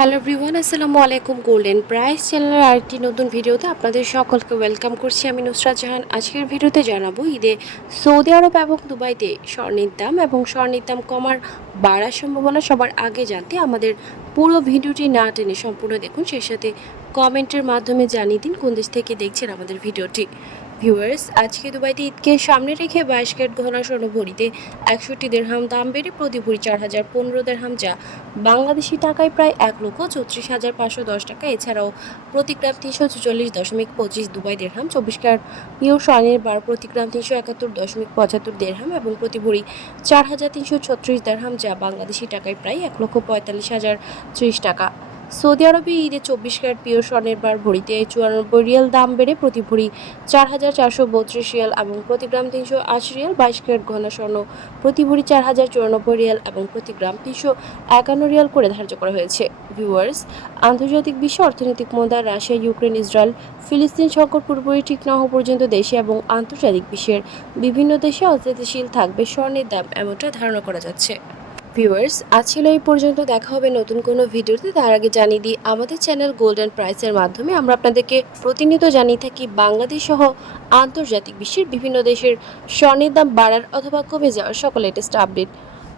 Hello everyone আসসালামু আলাইকুম golden price চ্যানেলের আরেকটি নতুন ভিডিওতে আপনাদের সকলকে ওয়েলকাম করছি। আমি নুসরাত জাহান। আজকের ভিডিওতে জানাব ঈদে সৌদি আরব এবং দুবাইতে স্বর্ণের দাম এবং স্বর্ণের দাম কমার বাড়ার সম্ভাবনা সবার আগে জানতে আমাদের পুরো ভিডিওটি না টেনে সম্পূর্ণ দেখুন। সেই সাথে কমেন্টের মাধ্যমে জানিয়ে দিন কোন দেশ থেকে দেখছেন আমাদের ভিডিওটি। ভিউয়ার্স আজকে দুবাইতে ঈদকে সামনে রেখে বাইশ ক্যারেট গহনা স্বর্ণ ভরিতে একষট্টি দেড়হাম দাম বেড়ে প্রতি ভরি চার হাজার পনেরো দেড়হাম যা বাংলাদেশি টাকায় প্রায় এক লক্ষ চৌত্রিশ হাজার পাঁচশো দশ টাকা। এছাড়াও প্রতি গ্রাম তিনশো ছেচল্লিশ দশমিক পঁচিশ দুবাই দেড়হাম, চব্বিশ ক্যারেট পিওর স্বর্ণের বার প্রতি গ্রাম তিনশো একাত্তর দশমিক পঁচাত্তর দেড়হাম এবং প্রতি ভরি চার হাজার তিনশো ছত্রিশ দেড়হাম যা বাংলাদেশি টাকায় প্রায় এক লক্ষ পঁয়তাল্লিশ হাজার ত্রিশ টাকা। সৌদি আরবে ঈদে চব্বিশ ক্যারেট পিওর স্বর্ণের বার ভরিতে চুরানব্বই রিয়াল দাম বেড়ে প্রতি ভরি চার হাজার চারশো বত্রিশ রিয়াল এবং প্রতি গ্রাম তিনশো আশি রিয়াল বাইশ ক্যারেট ঘন স্বর্ণ প্রতি ভরি চার হাজার চুরানব্বই রিয়াল এবং প্রতি গ্রাম তিনশো একান্ন রিয়াল করে ধার্য করা হয়েছে। ভিউয়ার্স, আন্তর্জাতিক বিশ্ব অর্থনৈতিক মন্দা রাশিয়া, ইউক্রেন, ইসরায়েল, ফিলিস্তিন সংকট পুরোপুরি ঠিক না হওয়া পর্যন্ত দেশে এবং আন্তর্জাতিক বিশ্বের বিভিন্ন দেশে অস্থিতিশীল থাকবে স্বর্ণের দাম এমনটা ধারণা করা যাচ্ছে। ভিউয়ার্স আজ ছিল এই পর্যন্ত। দেখা হবে নতুন কোনো ভিডিওতে। তার আগে জানিয়ে দিই, আমাদের চ্যানেল গোল্ডেন প্রাইসের মাধ্যমে আমরা আপনাদেরকে প্রতিনিয়ত জানিয়ে থাকি বাংলাদেশ সহ আন্তর্জাতিক বিশ্বের বিভিন্ন দেশের স্বর্ণের দাম বাড়ার অথবা কমে যাওয়ার সকল লেটেস্ট আপডেট